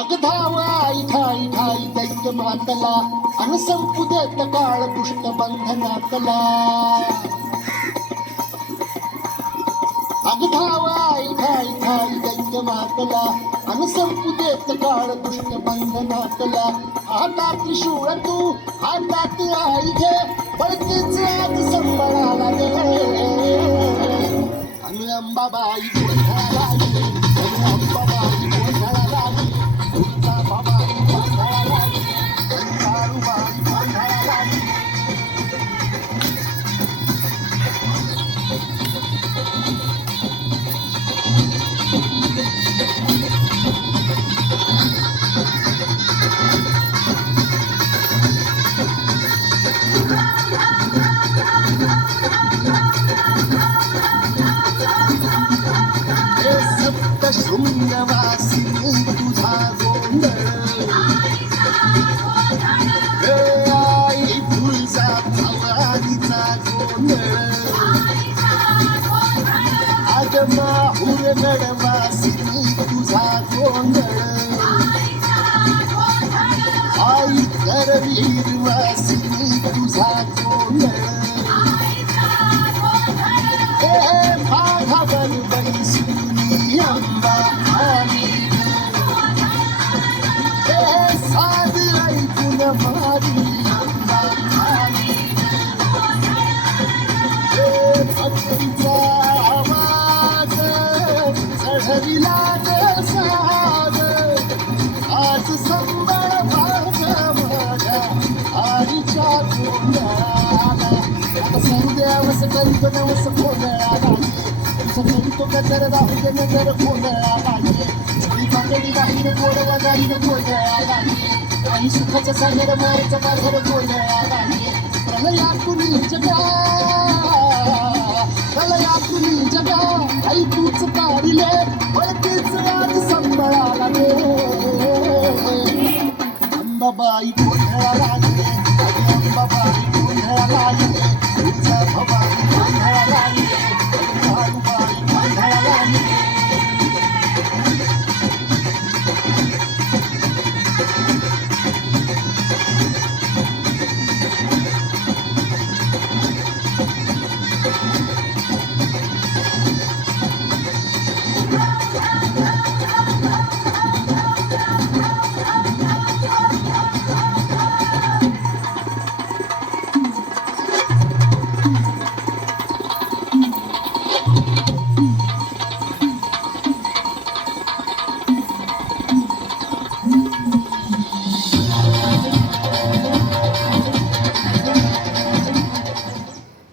अगधाव आई ठाई ठाई दैत्य मातला अन संपू देत काळ दुष्ट बंधनातला अगधाव आई ठाई ठाई दैत्य मातला अन संपू देत काळ दुष्ट बंधनातला हातात त्रिशूळ तू हातात आई घे पळतीच आज संबळाला गे आणि अंबाबाई गोंधळाला गे आणि अंबाबाई गोंधळाला गे बाबाई गोंधळाला गे आणि काळूबाई गोंधळाला गे शून्यवासिनी तुझा गोंधळ आई तुळजा भवानीचा गोंधळ आज माहूर गडवासिनी तुझा गोंधळ आई करवीरवासिनी तुझा गोंधळ हे भागवल बैसुनी अंबा आली हे साध ऐकून मारी अंबा आली हे भक्तीचा आवाज चढविला साज आज संबळ माझ्या माझ्या आईच्या गोंधळाला आता संध्यावस करीत नवस गोंधळाला तो गजर राहू नजर गोंधळाला सगळी पातळी गाईन गोडवा गाईन गोंधळाला आणि सुखाचं सागर मायचं बाजार गोंधळाला प्रलयातून जगा प्रलयातून जगा आई तूच काढिले पळतीच आज संबळाला गे अंबाबाई